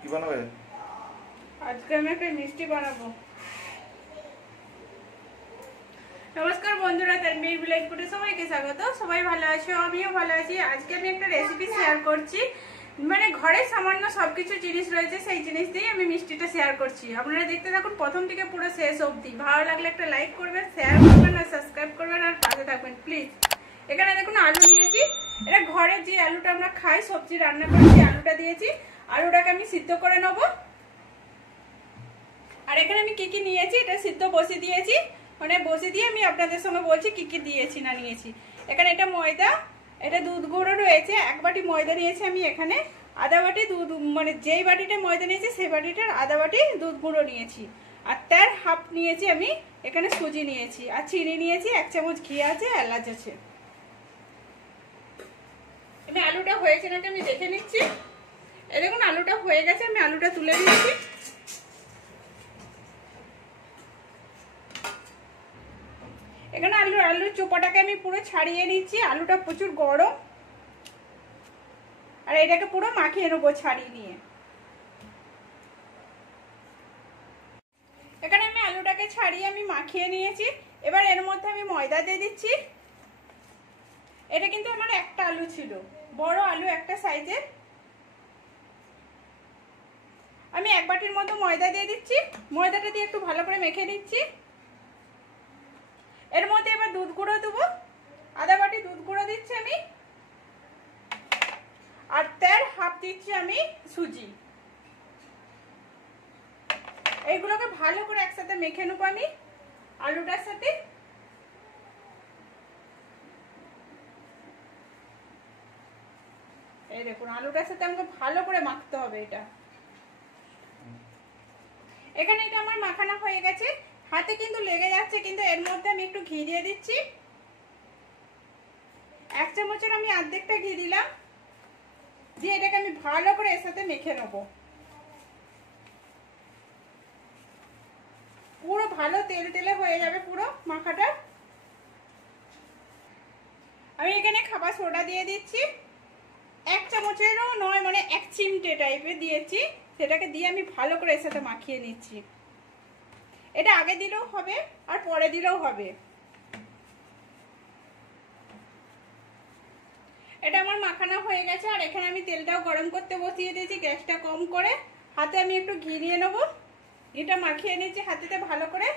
কি বানাবে? আজকে আমি একটা মিষ্টি বানাবো। নমস্কার বন্ধুরা, তানভীর ভিলেজ ফুডে সবাইকে স্বাগত। সবাই ভালো আছো, আমিও ভালো আছি। আজকে আমি একটা রেসিপি শেয়ার করছি, মানে ঘরে সামান্য সবকিছু জিনিস রয়েছে, সেই জিনিস দিয়ে আমি মিষ্টিটা শেয়ার করছি। আপনারা দেখতে থাকুন প্রথম থেকে পুরো শেষ অবধি। ভালো লাগলে একটা লাইক করবেন, শেয়ার করবেন আর সাবস্ক্রাইব করবেন আর পাশে থাকবেন প্লিজ। এখানে দেখুন আলু নিয়েছি, এটা ঘরের যে আলুটা আমরা খাই, সবজি রান্না করে সেই আলুটা দিয়েছি। আলুটাকে আমি সিদ্ধ করে নেবো। আর এখানে আমি কি কি নিয়েছি, এটা সিদ্ধ বসিয়ে দিয়েছি, মানে বসে দিয়ে আমি আপনাদের সঙ্গে বলছি কি কি দিয়েছি না নিয়েছি। এখানে এটা ময়দা, এটা দুধ গুঁড়ো রয়েছে, এক বাটি ময়দা নিয়েছি আমি। এখানে আধা বাটি দুধ, মানে যেই বাটিটা ময়দা নিয়েছি সেই বাটিটার আধা বাটি দুধ গুঁড়ো নিয়েছি। আর তার হাফ নিয়েছি আমি এখানে সুজি নিয়েছি, আর চিনি নিয়েছি, 1 চামচ ঘি আছে, এলাচ আছে। আমি আলুটা হয়েছে নাকি আমি দেখে নিচ্ছি। এই দেখুন আলুটা হয়ে গেছে, আমি আলুটা তুলে নিয়েছি। এখানে আলুর চোপাটাকে আমি পুরো ছাড়িয়ে নিচ্ছি। আলুটা প্রচুর গরম, আর এটাকে পুরো মাখিয়ে নেবো ছাড়িয়ে নিয়ে। এখানে আমি আলুটাকে ছাড়িয়ে আমি মাখিয়ে নিয়েছি। এবার এর মধ্যে আমি ময়দা দিয়ে দিচ্ছি। এটা কিন্তু আমার একটা আলু ছিল, বড় আলু একটা সাইজের। আমি 1 বাটির মতো ময়দা দিয়ে দিচ্ছি। ময়দাটা দিয়ে একটু ভালো করে মেখে দিচ্ছি। এর মধ্যে এবার দুধ গুঁড়ো দেবো, আধা বাটি দুধ গুঁড়ো দিচ্ছি আমি। আর তার হাফ দিচ্ছি আমি সুজি। এইগুলোকে ভালো করে একসাথে মেখে নেবো আমি আলুটার সাথে। এই দেখুন আলুটার সাথে আমাকে ভালো করে মাখতে হবে এটা। এখানে এটা আমার মাখানো হয়ে গেছে, হাতে কিন্তু লেগে যাচ্ছে, কিন্তু এর মধ্যে আমি একটু ঘি দিয়ে দিচ্ছি। 1 চামচের আমি অর্ধেকটা ঘি দিলাম, দিয়ে এটাকে আমি ভালো করে এর সাথে মেখে নেবো। পুরো ভালো তেল তেলে হয়ে যাবে পুরো মাখাটা। আমি এখানে খাবার সোডা দিয়ে দিচ্ছি, 1 চামচেরও নয়, মানে 1 চিমটে টাইপের দিয়েছি। সেটাকে দিয়ে আমি ভালো করে এর সাথে মাখিয়ে নিচ্ছি। এটা আগে দিলেও হবে আর পরে দিলেও হবে। এটা আমার মাখানো হয়ে গেছে। আর এখানে আমি তেলটাও গরম করতে বসিয়ে দিয়েছি, গ্যাসটা কম করে। হাতে আমি একটু ঘি নিয়ে নেবো, ঘিটা মাখিয়ে নিয়েছি হাতেতে ভালো করে।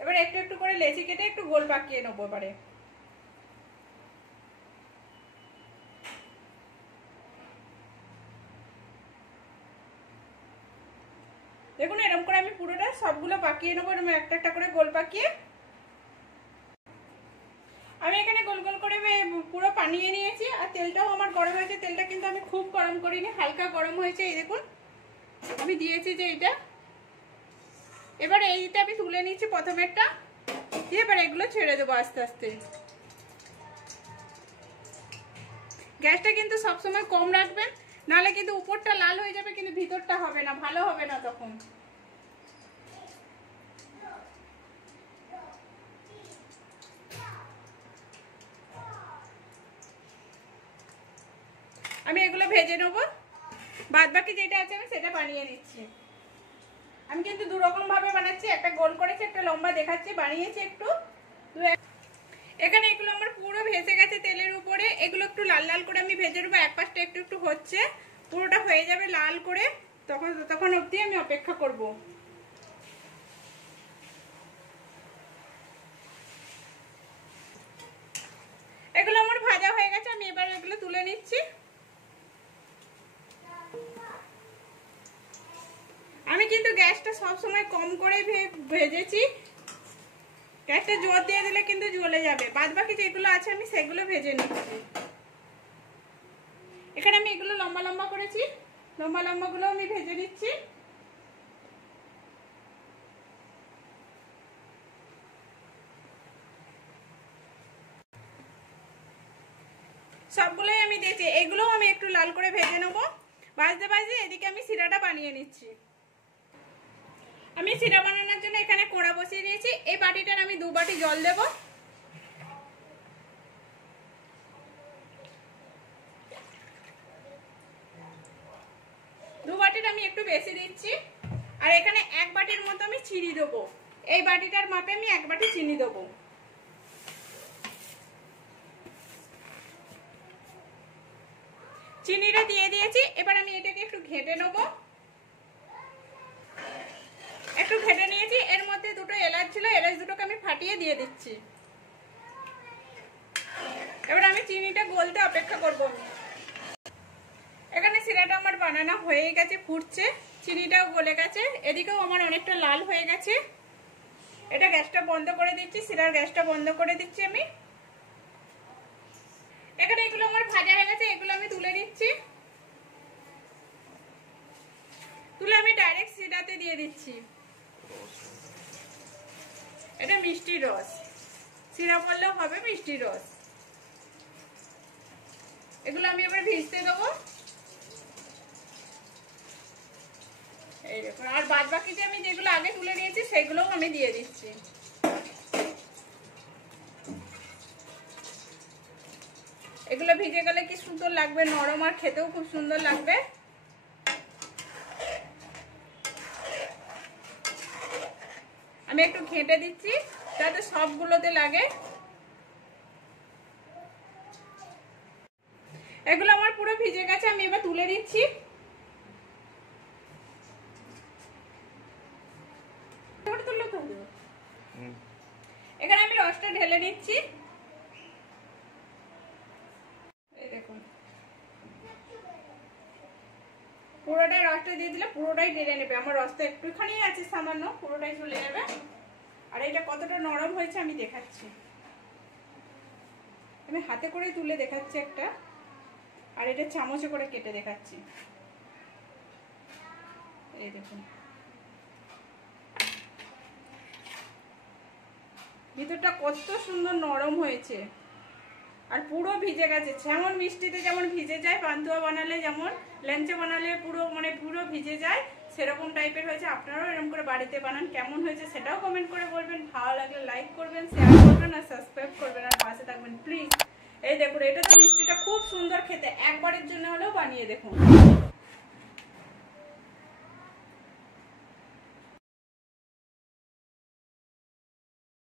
এবার একটু একটু করে লেচি কেটে একটু গোল পাকিয়ে নেবো। এবারে দেখুন এরকম করে আমি পুরোটা সবগুলো পাকিয়ে নেবো, এরকম একটা একটা করে গোল পাকিয়ে। আমি এখানে গোল গোল করে পুরো বানিয়ে নিয়েছি। আর তেলটাও আমার গরম হয়েছে, তেলটা কিন্তু আমি খুব গরম করিনি, হালকা গরম হয়েছে। এই দেখুন আমি দিয়েছি যে এটা। এবার এইটা আমি তুলে নিচ্ছি প্রথমেরটা দিয়ে, এবার এগুলো ছেড়ে দেবো আস্তে আস্তে। গ্যাসটা কিন্তু সবসময় কম রাখবেন, নাহলে কিন্তু উপরটা লাল হয়ে যাবে কিন্তু ভিতরটা হবে না, ভালো হবে না তখন। আমি এগুলো ভেজে নেবো, বাদ বাকি যেটা আছে আমি সেটা বানিয়ে নিচ্ছি। আমি কিন্তু 2 রকম ভাবে বানাচ্ছি, একটা গোল করেছি, একটা লম্বা দেখাচ্ছি, বানিয়েছি একটু। এখানে এগুলো আমার পুরো ভেসে গেছে তেলের উপরে। এগুলো একটু লাল লাল করে আমি ভেজে নেবো, এক পাশটা একটু একটু হচ্ছে, পুরোটা হয়ে যাবে লাল করে, তখন অবধি আমি অপেক্ষা করব। এগুলো আমার ভাজা হয়ে গেছে, আমি এবার এগুলো তুলে নিচ্ছি। আমি কিন্তু গ্যাসটা সব সময় কম করে ভেজেছি, গ্যাসটা জোর দিয়ে দিলে কিন্তু জ্বলে যাবে। বাদ বাকি যেগুলো আছে আমি সেগুলো ভেজে নিচ্ছি। এখানে আমি এগুলো লম্বা লম্বা করেছি, লম্বা লম্বা গুলো আমি ভেজে নিচ্ছি। সবগুলোই আমি দিয়েছি, এগুলোও আমি একটু লাল করে ভেজে নেবো। ভাজতে ভাজতে এদিকে আমি শিরাটা বানিয়ে নিচ্ছি। আমি শিরা বানানোর জন্য এখানে কড়া বসিয়ে দিয়েছি। এই বাটিটার আমি 2 বাটি জল দেবো। আমি একটু বেশি দিচ্ছি। আর এখানে 1 বাটির মতো আমি চিনি দেবো। এই বাটিটার মাপে আমি 1 বাটি চিনি দেবো। চিনিটা দিয়ে দিয়েছি। এবার আমি এটাকে একটু ঘেটে নেবো। একটু ঘেটে নিয়েছি। এর মধ্যে দুটো এলাচ ছিল, এলাচ দুটোকে আমি ফাটিয়ে দিয়ে দিচ্ছি। এবার আমি চিনিটা গলতে অপেক্ষা করব। এখানে সিরাটা আমার বানানো হয়ে গেছে, ফুটছে, চিনিটাও গলে গেছে, এদিকেও আমার অনেকটা লাল হয়ে গেছে। এটা গ্যাসটা বন্ধ করে দিচ্ছি, সিরার গ্যাসটা বন্ধ করে দিচ্ছি আমি। এখানে এগুলো আমার ভাজা হয়ে গেছে, এগুলো আমি তুলে নিচ্ছি। তুলে আমি ডাইরেক্ট সিরাতে দিয়ে দিচ্ছি। এটা মিষ্টি রস, সিরা বললেও হবে মিষ্টি রস। এগুলো আমি এবার ভিজতে দেবো। এই দেখুন, আর বাদ বাকি যে আমি যেগুলো আগে তুলে নিয়েছি সেগুলোও আমি দিয়ে দিচ্ছি। এগুলো ভিজে গেলে কি সুন্দর লাগবে, নরম, আর খেতেও খুব সুন্দর লাগবে। আমি একটু ঘেঁটে দিচ্ছি যাতে সবগুলোতে লাগে। এগুলো আমার পুরো ভিজে গেছে, আমি এবার তুলে দিচ্ছি। এখানে আমি রসটা ঢেলে নিচ্ছি। এই দেখুন, পুরোটাই রসটা দিয়ে দিলে পুরোটাই ঢেলে নেবে। আমার রসটা একটুখানি আছে সামান্য, পুরোটাই চলে যাবে। আর এটা কতটা নরম হয়েছে আমি দেখাচ্ছি। আমি হাতে করে তুলে দেখাচ্ছি একটা, আর এটা চামচে করে কেটে দেখাচ্ছি। এই দেখুন, ভিতরটা কত সুন্দর নরম হয়েছে, আর পুরো ভিজে গেছে। যেমন মিষ্টিতে যেমন ভিজে যায়, পান্তুয়া বানালে যেমন, ল্যাংচা বানালে পুরো ভিজে যায়, সেরকম টাইপের হয়েছে। আপনারাও এরকম করে বাড়িতে বানান। কেমন হয়েছে সেটাও কমেন্ট করে বলবেন। ভালো লাগলে লাইক করবেন, শেয়ার করবেন, আর সাবস্ক্রাইব করবেন, আর পাশে থাকবেন প্লিজ। এই দেখুন, এটা তো মিষ্টিটা খুব সুন্দর খেতে, একবারের জন্য হলেও বানিয়ে দেখুন।